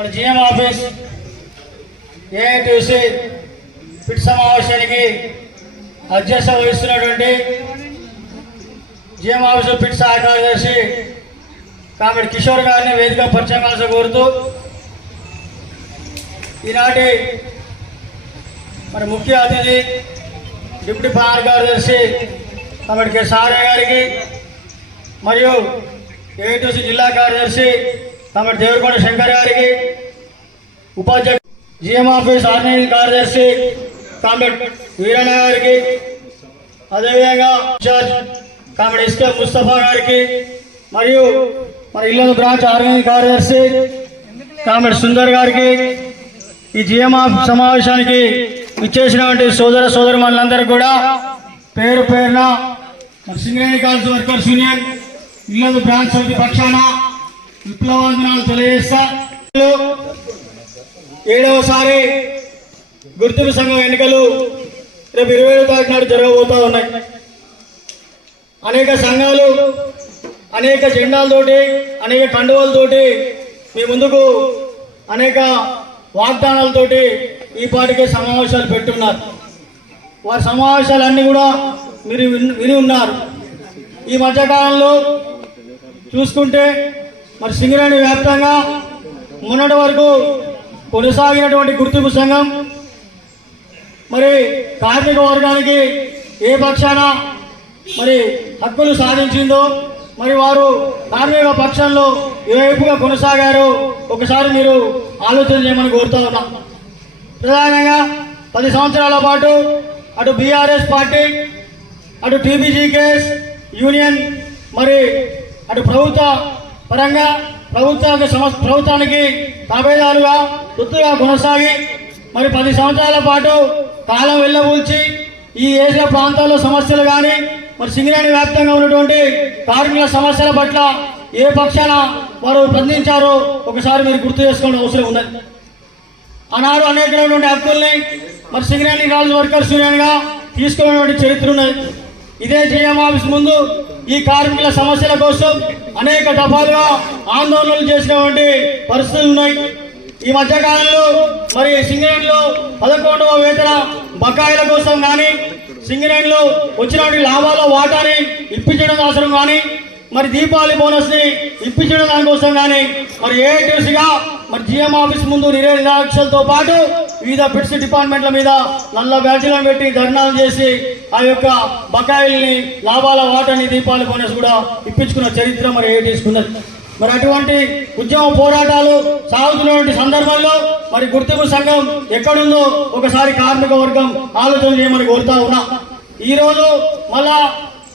మన GM office AITC pit సమావేశానికి అధ్యక్షత వహిస్తున్నటువంటి జిఎం ఆఫీసు పిట్ సహాయ కార్యదర్శి కామెడి కిషోర్ గారిని వేదిక పరిచయం కలిసి కోరుతూ ఈనాటి మరి ముఖ్య అతిథి డిప్యూటీ ప్రధాన కార్యదర్శి కామెడి కె సారయ్య గారికి మరియు ఏఐటీసీ జిల్లా కార్యదర్శి కామెడి దేవరకొండ శంకర్ గారికి ఉపాధ్యక్ష జిఎం ఆఫీస్ ఆర్గనైజ్ కార్యదర్శి కామెడ్ వీరన్న గారికి అదేవిధంగా ఇన్ఛార్జ్ కామెడ్ ఎస్కే ముస్తఫా గారికి మరియు మన ఇల్లు బ్రాంచ్ ఆర్గనైజ్ కార్యదర్శి కామెడ్ సుందర్ గారికి ఈ జిఎం ఆఫ్ సమావేశానికి ఇచ్చేసినటువంటి సోదర సోదరు మనందరికీ కూడా పేరు పేరున సింగరేణి కాల్స్ వర్కర్స్ యూనియన్ ఇల్లు బ్రాంచ్ పక్షాన విప్లవాందనాలు తెలియజేస్తా. ఏడవసారి గుర్తింపు సంఘం ఎన్నికలు రేపు ఇరవై ఏడు తారీఖు నాడు జరగబోతూ ఉన్నాయి. అనేక సంఘాలు అనేక జెండాలతోటి అనేక కండువలతోటి మీ ముందుకు అనేక వాగ్దానాలతోటి ఈ పాటికే సమావేశాలు పెట్టున్నారు. వారి సమావేశాలన్నీ కూడా మీరు విని ఉన్నారు. ఈ మధ్యకాలంలో చూసుకుంటే మరి సింగరేణి వ్యాప్తంగా మొన్నటి వరకు కొనసాగినటువంటి గుర్తింపు సంఘం. మరి కార్మిక వర్గానికి ఏ పక్షాన మరి హక్కులు సాధించిందో మరి వారు కార్మిక పక్షంలో ఏవైపుగా కొనసాగారు కొనసాగారో ఒకసారి మీరు ఆలోచన చేయమని కోరుతా ఉన్నా. ప్రధానంగా పది సంవత్సరాల పాటు అటు బీఆర్ఎస్ పార్టీ అటు టీబీజీకేఎస్ యూనియన్ మరి అటు ప్రభుత్వ పరంగా ప్రభుత్వానికి ప్రభుత్వానికి తాబేదారుగా గుర్తుగా కొనసాగి మరి పది సంవత్సరాల పాటు కాలం వెళ్ళబూల్చి ఈ ఏరియా ప్రాంతాల్లో సమస్యలు కానీ మరి సింగరేణి వ్యాప్తంగా ఉన్నటువంటి కార్మికుల సమస్యల పట్ల ఏ పక్షాన వారు స్పందించారో ఒకసారి మీరు గుర్తు చేసుకోవడం అవసరం ఉన్నది ఆనాడు అనేకమైనటువంటి హక్కుల్ని మరి సింగరేణి కాలేజ్ వర్కర్స్ యూనియన్గా తీసుకున్నటువంటి చరిత్ర ఉన్నది. ఇదే జీఎం ఆఫీస్ ముందు ఈ కార్మికుల సమస్యల కోసం అనేక దఫాలుగా ఆందోళనలు చేసినటువంటి పరిస్థితులు ఉన్నాయి. ఈ మధ్య కాలంలో మరి సింగరేణిలో పదకొండవ వేతన బకాయిల కోసం కానీ సింగరేణిలో వచ్చినటువంటి లాభాల వాటాని ఇప్పించడం అవసరం కానీ మరి దీపావళి బోనస్ని ఇప్పించడం దానికోసం కానీ మరి ఏఐటీసీగా మరి జిఎం ఆఫీస్ ముందు ఇరవై లక్షలతో పాటు వివిధ పిట్స్ డిపార్ట్మెంట్ల మీద నల్ల బ్యాచ్లను పెట్టి ధర్నాలు చేసి ఆ యొక్క బకాయిల్ని లాభాల వాటని దీపాలు బోనస్ కూడా ఇప్పించుకున్న చరిత్ర మరి ఏఐటీసీకి ఉన్నది మరి అటువంటి ఉద్యమ పోరాటాలు సాగుతున్నటువంటి సందర్భంలో మరి గుర్తింపు సంఘం ఎక్కడుందో ఒకసారి కార్మిక వర్గం ఆలోచన చేయమని కోరుతా ఉన్నా. ఈ రోజు మళ్ళా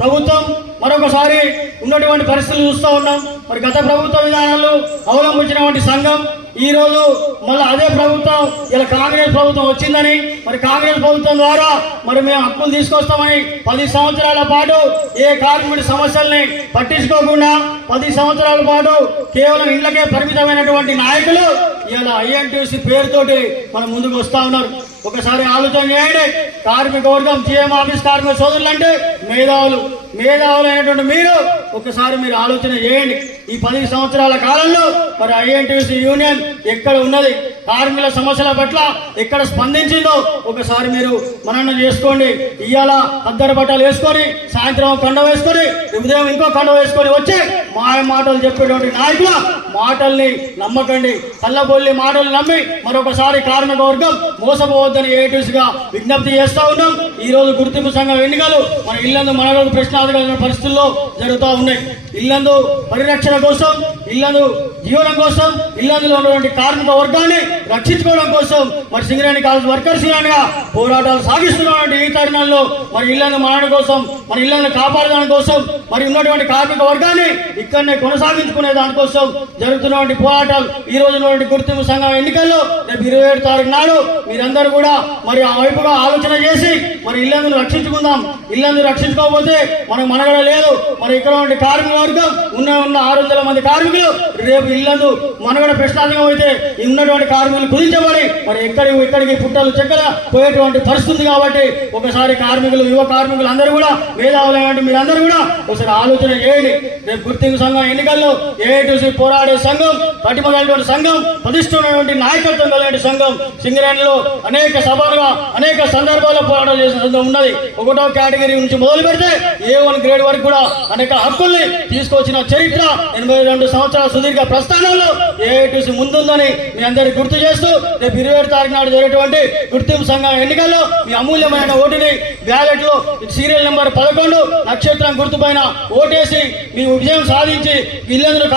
ప్రభుత్వం మరొకసారి ఉన్నటువంటి పరిస్థితులు చూస్తూ ఉన్నాం. మరి గత ప్రభుత్వ విధానాలు అవలంబించినటువంటి సంఘం ఈ రోజు మళ్ళీ అదే ప్రభుత్వం ఇలా కాంగ్రెస్ ప్రభుత్వం వచ్చిందని మరి కాంగ్రెస్ ప్రభుత్వం ద్వారా మరి మేము హక్కులు తీసుకొస్తామని పది సంవత్సరాల పాటు ఏ కార్మికుడి సమస్యల్ని పట్టించుకోకుండా పది సంవత్సరాల పాటు కేవలం ఇళ్ళకే పరిమితమైనటువంటి నాయకులు ఇలా ఐఎన్టీసీ పేరుతోటి మనం ముందుకు వస్తా ఉన్నారు. ఒకసారి ఆలోచన చేయండి. కార్మిక వర్గం జీఎం ఆఫీస్ కార్మిక సోదరులు అంటే మేధావులు. మేధావులు అయినటువంటి మీరు ఒకసారి మీరు ఆలోచన చేయండి. ఈ పది సంవత్సరాల కాలంలో మరి ఐఎన్టీసీ యూనియన్ ఎక్కడ ఉన్నది? కార్మికుల సమస్యల పట్ల ఎక్కడ స్పందించిందో ఒకసారి మీరు మననం చేసుకోండి. ఇవాళ అద్దరు బట్టలు వేసుకొని సాయంత్రం కండ వేసుకొని ఉదయం ఇంకో కండ వేసుకొని వచ్చి మాయ మాటలు చెప్పేటువంటి నాయకుల మాటల్ని నమ్మకండి. కళ్ళబొల్లి మాటలు నమ్మి మరొకసారి కార్మిక వర్గం మోసపోవద్దని ఏటీసీగా విజ్ఞప్తి చేస్తూ ఉన్నాం. ఈ రోజు గుర్తింపు సంఘం ఎన్నికలు మన ఇల్లందు ప్రశ్న ప్రశ్నార్థకమైన పరిస్థితుల్లో జరుగుతూ ఉన్నాయి. ఇల్లందు పరిరక్షణ కోసం ఇల్లందు జీవనం కోసం ఇల్లందులో ఉన్నటువంటి కార్మిక వర్గాన్ని రక్షించుకోవడం కోసం మరి సింగరేణి కాలేజ్ వర్కర్స్ గానిగా పోరాటాలు సాగిస్తున్నటువంటి ఈ తరుణంలో మరి ఇళ్ళను మారడం కోసం మన ఇళ్ళను కాపాడడం కోసం మరి ఉన్నటువంటి కార్మిక వర్గాన్ని ఇక్కడనే కొనసాగించుకునే దానికోసం జరుగుతున్నటువంటి పోరాటాలు ఈ రోజు ఉన్నటువంటి గుర్తింపు సంఘం ఎన్నికల్లో రేపు ఇరవై ఏడు తారీఖు నాడు మీరందరూ కూడా మరి ఆ వైపుగా ఆలోచన చేసి మరి ఇళ్ళను రక్షించుకుందాం. ఇళ్ళను రక్షించుకోకపోతే మనకు మనగడ లేదు. మరి ఇక్కడ కార్మిక వర్గం ఉన్న ఉన్న ఆరు వందల మంది కార్మికులు రేపు ఇల్లందు మనగడ ప్రశ్నార్థకం అయితే ఉన్నటువంటి కార్మికులు కుదించబడి మరి ఎక్కడికి ఇక్కడికి పుట్టలు చెక్కల పోయేటువంటి పరిస్థితి కాబట్టి ఒకసారి కార్మికులు యువ కార్మికులు అందరూ కూడా మేధావులైనటువంటి మీరందరూ కూడా ఒకసారి ఆలోచన చేయండి. రేపు గుర్తింపు సంఘం ఎన్నికల్లో ఏఐటీసీ పోరాడే సంఘం పటిమగలటువంటి సంఘం ప్రతిష్టమైనటువంటి నాయకత్వం కలిగిన సంఘం సింగరేణిలో అనేక సభలుగా అనేక సందర్భాల్లో పోరాటం చేసిన సంఘం ఉన్నది. ఒకటో కేటగిరీ నుంచి మొదలు పెడితే ఏ వన్ గ్రేడ్ వరకు కూడా అనేక హక్కుల్ని తీసుకొచ్చిన చరిత్ర ఎనభై రెండు సంవత్సరాల సుదీర్ఘ ప్రస్థానంలో ఏఐటీసీ ముందుందని మీ అందరికీ గుర్తు చేస్తూ రేపు ఇరవై ఏడు తారీఖు నాడు జరిగేటువంటి గుర్తింపు సంఘం ఎన్నికల్లో మీ అమూల్యమైన ఓటుని బ్యాలెట్లో సీరియల్ నెంబర్ పదకొండు నక్షత్రం గుర్తుపైన ఓటేసి మీ విజయం సాధించి ఇల్లందరూ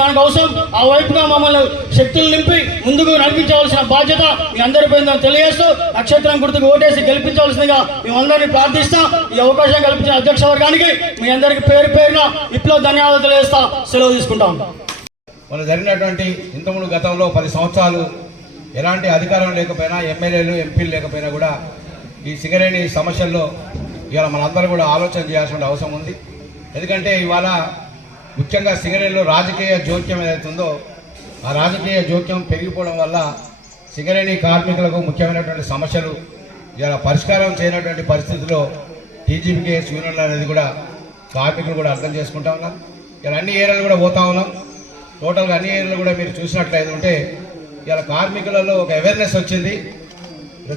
దానికి అవసరం. ఆ వైపుగా మమ్మల్ని శక్తులు నింపి ముందుకు నడిపించవలసిన బాధ్యత మీ అందరిపై తెలియజేస్తూ నక్షత్రం గుర్తుకు ఓటేసి గెలిపించవలసిందిగా మేమందరినీ ప్రార్థిస్తాం. ఈ అవకాశం కల్పించిన అధ్యక్ష వర్గానికి మీ అందరికి పేరు పేరున విప్లవ ధన్యవాదాలు తెలియజేస్తా. సెలవు తీసుకుంటాం. మన జరిగినటువంటి ఇంతకుముందు గతంలో పది సంవత్సరాలు ఎలాంటి అధికారం లేకపోయినా ఎమ్మెల్యేలు ఎంపీలు లేకపోయినా కూడా ఈ సింగరేణి సమస్యల్లో ఇవాళ మనందరూ కూడా ఆలోచన చేయాల్సిన అవసరం ఉంది. ఎందుకంటే ఇవాళ ముఖ్యంగా సింగరేణిలో రాజకీయ జోక్యం ఏదైతుందో ఆ రాజకీయ జోక్యం పెరిగిపోవడం వల్ల సింగరేణి కార్మికులకు ముఖ్యమైనటువంటి సమస్యలు ఇలా పరిష్కారం చేయనటువంటి పరిస్థితిలో టీజీపీకేఎస్ యూనియన్లు అనేది కూడా కార్మికులు కూడా అర్థం చేసుకుంటా ఉన్నాం. ఇలా అన్ని ఏరియాలు కూడా పోతా ఉన్నాం. టోటల్గా అన్ని ఏరియాలు కూడా మీరు చూసినట్లయితే ఉంటే ఇలా కార్మికులలో ఒక అవేర్నెస్ వచ్చింది.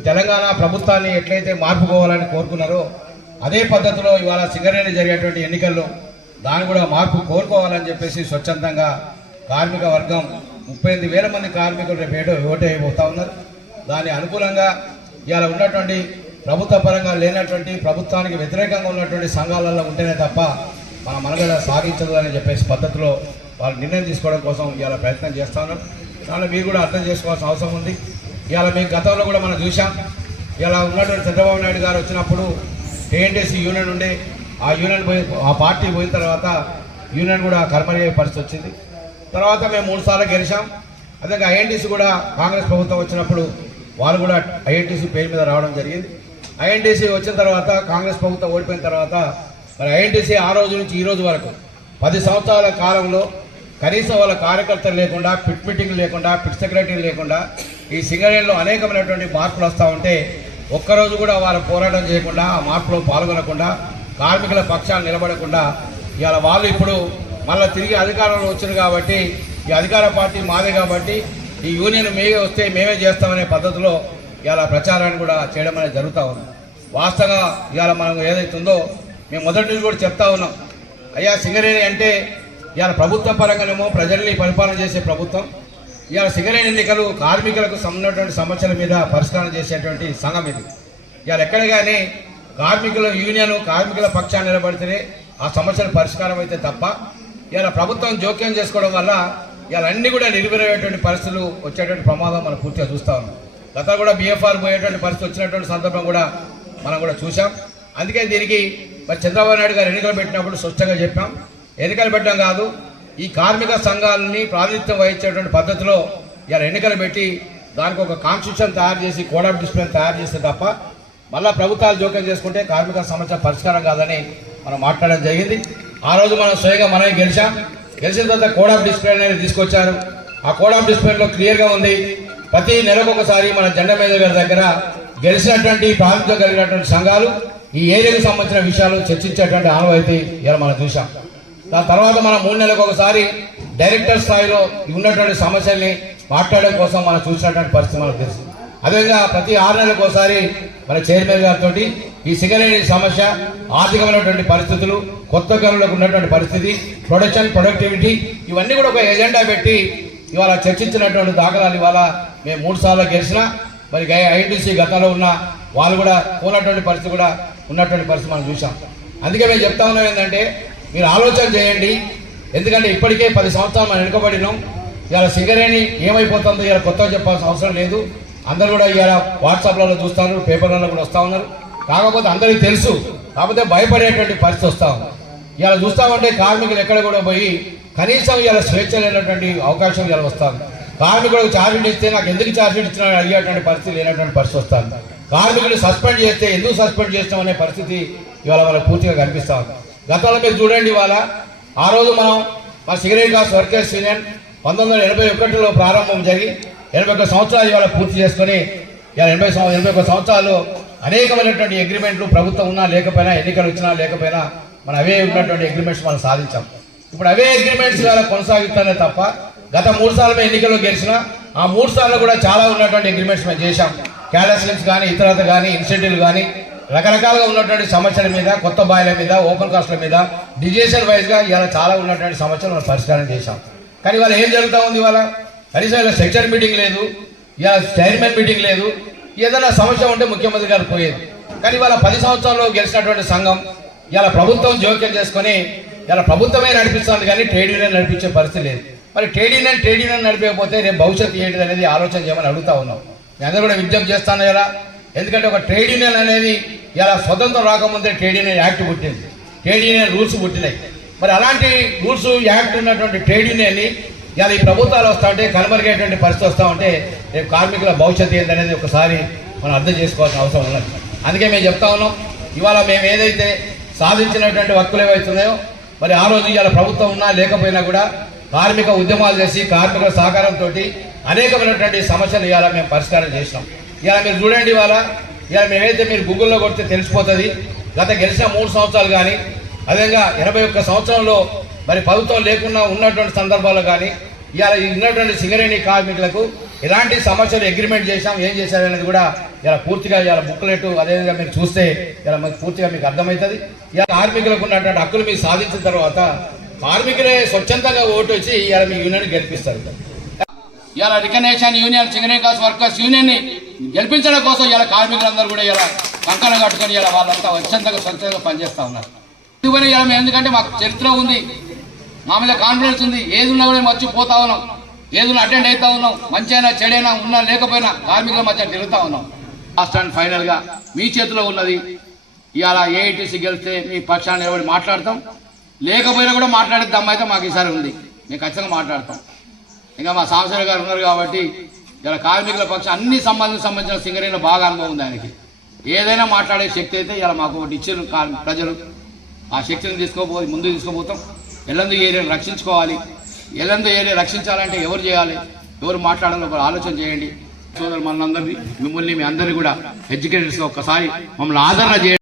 తెలంగాణ ప్రభుత్వాన్ని ఎట్లయితే మార్పు పోవాలని కోరుకున్నారో అదే పద్ధతిలో ఇవాళ సింగరేణి జరిగేటువంటి ఎన్నికల్లో దాన్ని కూడా మార్పు కోరుకోవాలని చెప్పేసి స్వచ్ఛందంగా కార్మిక వర్గం ముప్పై ఎనిమిది వేల మంది కార్మికులు రేపు ఏటో ఓటు ఉన్నారు. దాని అనుకూలంగా ఇవాళ ఉన్నటువంటి ప్రభుత్వ పరంగా లేనటువంటి ప్రభుత్వానికి వ్యతిరేకంగా ఉన్నటువంటి సంఘాలలో ఉంటేనే తప్ప మన మనగడ సాగించదు అని చెప్పేసి పద్ధతిలో వాళ్ళు నిర్ణయం తీసుకోవడం కోసం ఇవాళ ప్రయత్నం చేస్తా ఉన్నారు దాంట్లో మీరు కూడా అర్థం చేసుకోవాల్సిన అవసరం ఉంది. ఇవాళ మేము గతంలో కూడా మనం చూసాం ఇలా ఉన్నటువంటి చంద్రబాబు నాయుడు గారు వచ్చినప్పుడు టీఎన్టీసీ యూనియన్ ఉండే. ఆ యూనియన్ పోయి ఆ పార్టీ పోయిన తర్వాత యూనియన్ కూడా కర్మయ్యే పరిస్థితి వచ్చింది. తర్వాత మేము మూడు సార్లు గెలిచాం. అదే ఐఎన్టీసీ కూడా కాంగ్రెస్ ప్రభుత్వం వచ్చినప్పుడు వాళ్ళు కూడా ఐఎన్టీసీ పేరు మీద రావడం జరిగింది. ఐఎన్టీసీ వచ్చిన తర్వాత కాంగ్రెస్ ప్రభుత్వం ఓడిపోయిన తర్వాత మరి ఐఎన్టీసీ ఆ రోజు నుంచి ఈ రోజు వరకు పది సంవత్సరాల కాలంలో కనీసం వాళ్ళ కార్యకర్తలు లేకుండా పిట్ మీటింగ్ లేకుండా పిట్ సెక్రటరీ లేకుండా ఈ సింగరేణిలో అనేకమైనటువంటి మార్పులు వస్తూ ఉంటే ఒక్కరోజు కూడా వారు పోరాటం చేయకుండా ఆ మార్పులో పాల్గొనకుండా కార్మికుల పక్షాన్ని నిలబడకుండా ఇవాళ వాళ్ళు ఇప్పుడు మళ్ళీ తిరిగి అధికారంలో వచ్చారు కాబట్టి ఈ అధికార పార్టీ మాదే కాబట్టి ఈ యూనియన్ మేమే వస్తే మేమే చేస్తామనే పద్ధతిలో ఇవాళ ప్రచారాన్ని కూడా చేయడం అనేది జరుగుతూ ఉంది. వాస్తవంగా ఇవాళ మనం ఏదైతుందో ఉందో మేము మొదటి నుంచి కూడా చెప్తా ఉన్నాం. అయ్యా సింగరేణి అంటే ఇవాళ ప్రభుత్వ పరంగానేమో ప్రజల్ని పరిపాలన చేసే ప్రభుత్వం ఇవాళ సిగరేట్ ఎన్నికలు కార్మికులకు సంబంధించినటువంటి సమస్యల మీద పరిష్కారం చేసేటువంటి సంఘం ఇది. ఇవాళ ఎక్కడ కానీ కార్మికుల యూనియన్ కార్మికుల పక్షాన్ని నిలబడితేనే ఆ సమస్యలు పరిష్కారం అయితే తప్ప ఇవాళ ప్రభుత్వం జోక్యం చేసుకోవడం వల్ల ఇవాళ అన్నీ కూడా నిర్వీర్యమైనటువంటి పరిస్థితులు వచ్చేటువంటి ప్రమాదం మనం పూర్తిగా చూస్తూ ఉన్నాం. గతంలో కూడా బిఎఫ్ఆర్ పోయేటువంటి పరిస్థితి వచ్చినటువంటి సందర్భం కూడా మనం కూడా చూసాం అందుకే దీనికి మరి చంద్రబాబు నాయుడు గారు ఎన్నికలు పెట్టినప్పుడు స్పష్టంగా చెప్పాం. ఎన్నికలు పెట్టడం కాదు ఈ కార్మిక సంఘాలని ప్రాతినిధ్యం వహించేటువంటి పద్ధతిలో ఇలా ఎన్నికలు పెట్టి దానికి ఒక కాన్స్టిట్యూషన్ తయారు చేసి కోడ్ ఆఫ్ డిసిప్లిన్ తయారు చేస్తే తప్ప మళ్ళీ ప్రభుత్వాలు జోక్యం చేసుకుంటే కార్మిక సమస్య పరిష్కారం కాదని మనం మాట్లాడడం జరిగింది. ఆ రోజు మనం స్వయంగా మనమే గెలిచాం. గెలిచిన తర్వాత కోడ్ ఆఫ్ డిసిప్లిన్ అనేది తీసుకొచ్చారు. ఆ కోడ్ ఆఫ్ డిసిప్లిన్లో క్లియర్గా ఉంది ప్రతి నెలకొకసారి మన జెండా మేనేజర్ గారి దగ్గర గెలిచినటువంటి ప్రాతినిధ్యం కలిగినటువంటి సంఘాలు ఈ ఏరియాకు సంబంధించిన విషయాలు చర్చించేటువంటి ఆనవాయితీ ఇలా మనం చూసాం దాని తర్వాత మనం మూడు నెలలకు ఒకసారి డైరెక్టర్ స్థాయిలో ఉన్నటువంటి సమస్యల్ని మాట్లాడడం కోసం మనం చూసినటువంటి పరిస్థితి మనకు తెలుసు. అదేవిధంగా ప్రతి ఆరు నెలలకు ఒకసారి మన చైర్మన్ గారితో ఈ సిగరేట్ సమస్య ఆర్థికమైనటువంటి పరిస్థితులు కొత్త గనులకు ఉన్నటువంటి పరిస్థితి ప్రొడక్షన్ ప్రొడక్టివిటీ ఇవన్నీ కూడా ఒక ఎజెండా పెట్టి ఇవాళ చర్చించినటువంటి దాఖలాలు ఇవాళ మేము మూడు సార్లు గెలిచినా మరి ఐటీసీ గతంలో ఉన్న వాళ్ళు కూడా పోనటువంటి పరిస్థితి కూడా ఉన్నటువంటి పరిస్థితి మనం చూసాం అందుకే మేము చెప్తా ఉన్నాం ఏంటంటే మీరు ఆలోచన చేయండి. ఎందుకంటే ఇప్పటికే పది సంవత్సరాలు మనం వెనుకబడినాం. ఇవాళ సింగరేణి ఏమైపోతుందో ఇవాళ కొత్తగా చెప్పాల్సిన అవసరం లేదు. అందరూ కూడా ఇవాళ వాట్సాప్లలో చూస్తున్నారు పేపర్లలో కూడా వస్తూ ఉన్నారు. కాకపోతే అందరికీ తెలుసు. కాకపోతే భయపడేటువంటి పరిస్థితి వస్తూ ఉంది. ఇవాళ చూస్తామంటే కార్మికులు ఎక్కడ కూడా పోయి కనీసం ఇవాళ స్వేచ్ఛ లేనటువంటి అవకాశం ఇవాళ వస్తుంది కార్మికులకు ఛార్జీలు ఇస్తే నాకు ఎందుకు ఛార్జీలు ఇచ్చినా అడిగేటువంటి పరిస్థితి లేనటువంటి పరిస్థితి వస్తుంది కార్మికులు సస్పెండ్ చేస్తే ఎందుకు సస్పెండ్ చేస్తాం అనే పరిస్థితి ఇవాళ మనకు పూర్తిగా కనిపిస్తూ ఉంది. గతంలో మీరు చూడండి ఇవాళ. ఆ రోజు మనం మా సిగరెట్ క్లాస్ వర్కర్స్ యూనియన్ పంతొమ్మిది వందల ఎనభై ఒకటిలో ప్రారంభం జరిగి ఎనభై ఒక్క సంవత్సరాలు ఇవాళ పూర్తి చేసుకొని ఇవాళ ఎనభై ఎనభై ఒక్క సంవత్సరాలు అనేకమైనటువంటి అగ్రిమెంట్లు ప్రభుత్వం ఉన్నా లేకపోయినా ఎన్నికలు వచ్చినా లేకపోయినా మనం అవే ఉన్నటువంటి అగ్రిమెంట్స్ మనం సాధించాం. ఇప్పుడు అవే అగ్రిమెంట్స్ ఇవాళ కొనసాగుతానే తప్ప గత మూడు సార్లు ఎన్నికల్లో గెలిచినా ఆ మూడు సార్లు కూడా చాలా ఉన్నటువంటి అగ్రిమెంట్స్ మేము చేశాం. క్యాలస్లిమ్స్ కానీ ఇతరత కానీ ఇన్సెంటివ్లు కానీ రకరకాలుగా ఉన్నటువంటి సమస్యల మీద కొత్త బాయిల మీద ఓపెన్ కాస్ట్ల మీద డిజిటల్ వైజ్గా ఇలా చాలా ఉన్నటువంటి సమస్యలు మనం పరిష్కారం చేశాం. కానీ ఇవాళ ఏం జరుగుతూ ఉంది ఇవాళ? కనీసం ఇలా సెక్షన్ మీటింగ్ లేదు ఇలా చైర్మన్ మీటింగ్ లేదు ఏదైనా సమస్య ఉంటే ముఖ్యమంత్రి గారు పోయేది. కానీ ఇవాళ పది సంవత్సరాల్లో గెలిచినటువంటి సంఘం ఇలా ప్రభుత్వం జోక్యం చేసుకొని ఇలా ప్రభుత్వమే నడిపిస్తుంది కానీ ట్రేడ్ యూనియన్ నడిపించే పరిస్థితి లేదు. మరి ట్రేడ్ యూనియన్ ట్రేడ్ యూనియన్ నడిపకపోతే రేపు భవిష్యత్తు ఏంటిది అనేది ఆలోచన చేయమని అడుగుతా ఉన్నాం. మీ అందరూ కూడా విజ్ఞప్తి చేస్తాను కదా ఎందుకంటే ఒక ట్రేడ్ యూనియన్ అనేది ఇలా స్వతంత్రం రాకముందే ట్రేడ్ యూనియన్ యాక్ట్ పుట్టింది. ట్రేడ్ యూనియన్ రూల్స్ పుట్టినాయి. మరి అలాంటి రూల్స్ యాక్ట్ ఉన్నటువంటి ట్రేడ్ యూనియన్ని ఇలా ఈ ప్రభుత్వాలు వస్తూ ఉంటే కనుమరుగేటువంటి పరిస్థితి వస్తూ ఉంటే రేపు కార్మికుల భవిష్యత్తు ఏంటనేది ఒకసారి మనం అర్థం చేసుకోవాల్సిన అవసరం ఉన్నది. అందుకే మేము చెప్తా ఉన్నాం ఇవాళ మేము ఏదైతే సాధించినటువంటి హక్కులు ఏవైతున్నాయో మరి ఆ రోజు ఇవాళ ప్రభుత్వం ఉన్నా లేకపోయినా కూడా కార్మిక ఉద్యమాలు చేసి కార్మికుల సహకారంతో అనేకమైనటువంటి సమస్యలు ఇవాళ మేము పరిష్కారం చేసినాం. ఇలా మీరు చూడండి ఇవాళ. ఇలా మేమైతే మీరు గూగుల్లో కొడితే తెలిసిపోతుంది. గత గెలిచిన మూడు సంవత్సరాలు కానీ అదేవిధంగా ఎనభై ఒక్క సంవత్సరంలో మరి ప్రభుత్వం లేకుండా ఉన్నటువంటి సందర్భాల్లో కానీ ఇవాళ ఉన్నటువంటి సింగరేణి కార్మికులకు ఎలాంటి సమస్యలు అగ్రిమెంట్ చేశాం ఏం చేశారు అనేది కూడా ఇలా పూర్తిగా ఇలా బుక్లెట్ అదేవిధంగా మీరు చూస్తే ఇలా మీకు పూర్తిగా మీకు అర్థమవుతుంది. ఇలా కార్మికులకు ఉన్నటువంటి హక్కులు మీరు సాధించిన తర్వాత కార్మికులే స్వచ్ఛందంగా ఓటు వచ్చి ఇలా మీ యూనియన్ గెలిపిస్తారు. ఇలా recognition union Singareni collieries workers యూనియన్ని గెలిపించడం కోసం ఇలా కార్మికులందరూ కూడా ఇలా కంకణం కట్టుకొని ఇలా వాళ్ళంతా వచ్చేంతగా స్వచ్ఛందంగా పనిచేస్తా ఉన్నారు. ఇటువంటి ఇలా మేము ఎందుకంటే మాకు చరిత్ర ఉంది మా మీద కాన్ఫిడెన్స్ ఉంది. ఏది ఉన్నా కూడా మేము పోతా ఉన్నాం. ఏది ఉన్నా అటెండ్ అవుతా ఉన్నాం. మంచి అయినా చెడైనా ఉన్నా లేకపోయినా కార్మికుల మధ్య తిరుగుతా ఉన్నాం. లాస్ట్ అండ్ ఫైనల్గా మీ చేతిలో ఉన్నది. ఇవాళ ఏఐటీసీ గెలిస్తే మీ పక్షాన్ని ఎవరు మాట్లాడతాం. లేకపోయినా కూడా మాట్లాడే దమ్మైతే అయితే మాకు ఈసారి ఉంది. మేము ఖచ్చితంగా మాట్లాడతాం. ఇంకా మా సాంసర్ గారు ఉన్నారు కాబట్టి ఇలా కార్మికుల పక్షం అన్ని సంబంధించి సంబంధించిన సింగరేణ బాగా అనుభవం ఉంది ఆయనకి. ఏదైనా మాట్లాడే శక్తి అయితే ఇలా మాకు ఒకటి ఇచ్చారు ప్రజలు. ఆ శక్తిని తీసుకోబో ముందు తీసుకోబోతాం ఎల్లందు ఏరియాను రక్షించుకోవాలి. ఎల్లందు ఏరియా రక్షించాలంటే ఎవరు చేయాలి? ఎవరు మాట్లాడాలో ఒకరు ఆలోచన చేయండి. సోదరు మనందరినీ మిమ్మల్ని మీ అందరినీ కూడా ఎడ్యుకేటర్స్గా ఒక్కసారి మమ్మల్ని ఆదరణ చేయండి.